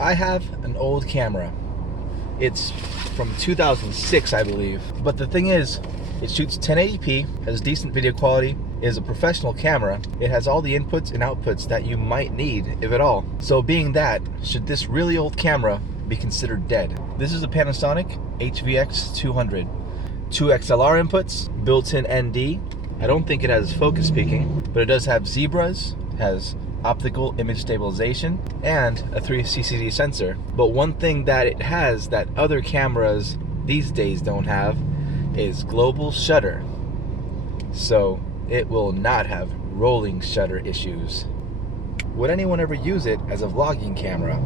I have an old camera. It's from 2006, I believe. But the thing is, it shoots 1080p, has decent video quality, is a professional camera. It has all the inputs and outputs that you might need, if at all. So being that, should this really old camera be considered dead? This is a Panasonic HVX200. 2 XLR inputs, built-in ND. I don't think it has focus peaking, but it does have zebras, has optical image stabilization, and a 3CCD sensor. But one thing that it has that other cameras these days don't have is global shutter. So it will not have rolling shutter issues. Would anyone ever use it as a vlogging camera?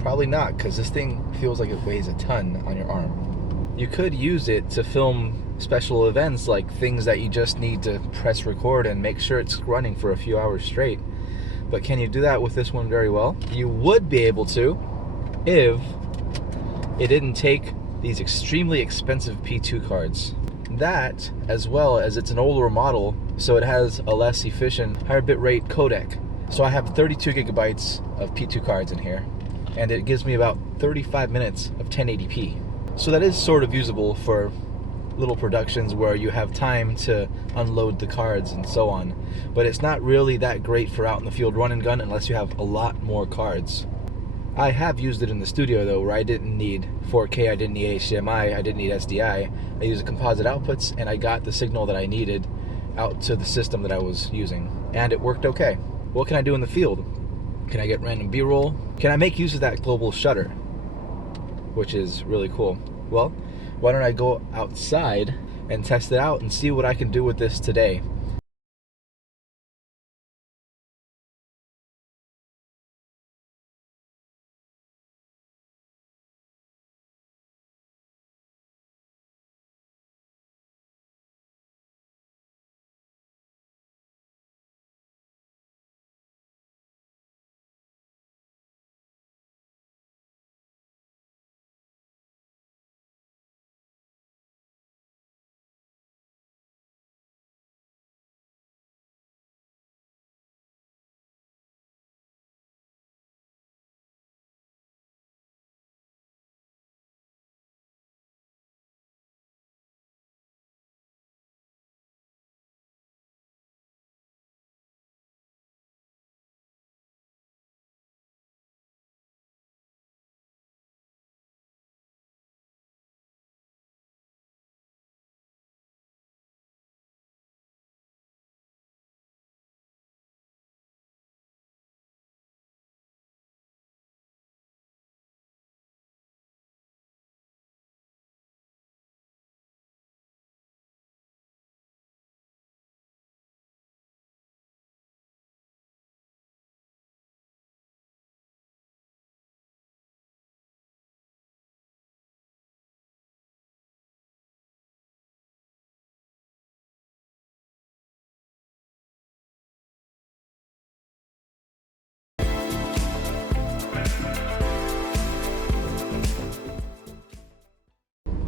Probably not, because this thing feels like it weighs a ton on your arm. You could use it to film special events, like things that you just need to press record and make sure it's running for a few hours straight. But can you do that with this one very well? You would be able to if it didn't take these extremely expensive P2 cards. That, as well as it's an older model, so it has a less efficient, higher bitrate codec. So I have 32 gigabytes of P2 cards in here, and it gives me about 35 minutes of 1080p. So that is sort of usable for little productions where you have time to unload the cards and so on. But it's not really that great for out in the field run and gun unless you have a lot more cards. I have used it in the studio though, where I didn't need 4K, I didn't need HDMI, I didn't need SDI. I used the composite outputs and I got the signal that I needed out to the system that I was using. And it worked okay. What can I do in the field? Can I get random B-roll? Can I make use of that global shutter? Which is really cool. Well, why don't I go outside and test it out and see what I can do with this today.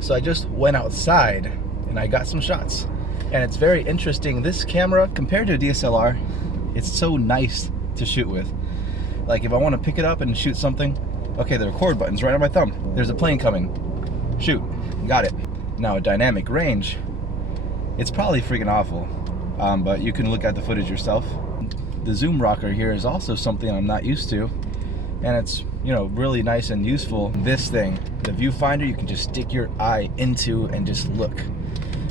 So I just went outside and I got some shots. And it's very interesting. This camera, compared to a DSLR, it's so nice to shoot with. Like if I want to pick it up and shoot something, okay, the record button's right on my thumb. There's a plane coming. Shoot, got it. Now a dynamic range, it's probably freaking awful. But you can look at the footage yourself. The zoom rocker here is also something I'm not used to. And it's, you know, really nice and useful. This thing, the viewfinder, you can just stick your eye into and just look.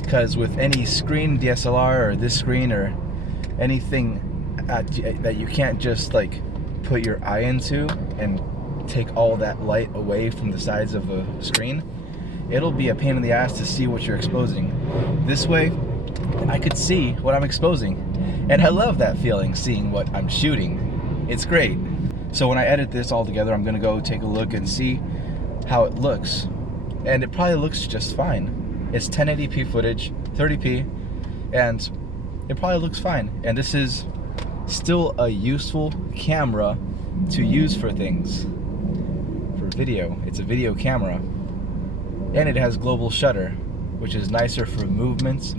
Because with any screen, DSLR or this screen or anything that you can't just like put your eye into and take all that light away from the sides of the screen, it'll be a pain in the ass to see what you're exposing. This way, I could see what I'm exposing. And I love that feeling, seeing what I'm shooting. It's great. So when I edit this all together, I'm gonna go take a look and see how it looks. And it probably looks just fine. It's 1080p footage, 30p, and it probably looks fine. And this is still a useful camera to use for things. For video, it's a video camera. And it has global shutter, which is nicer for movements.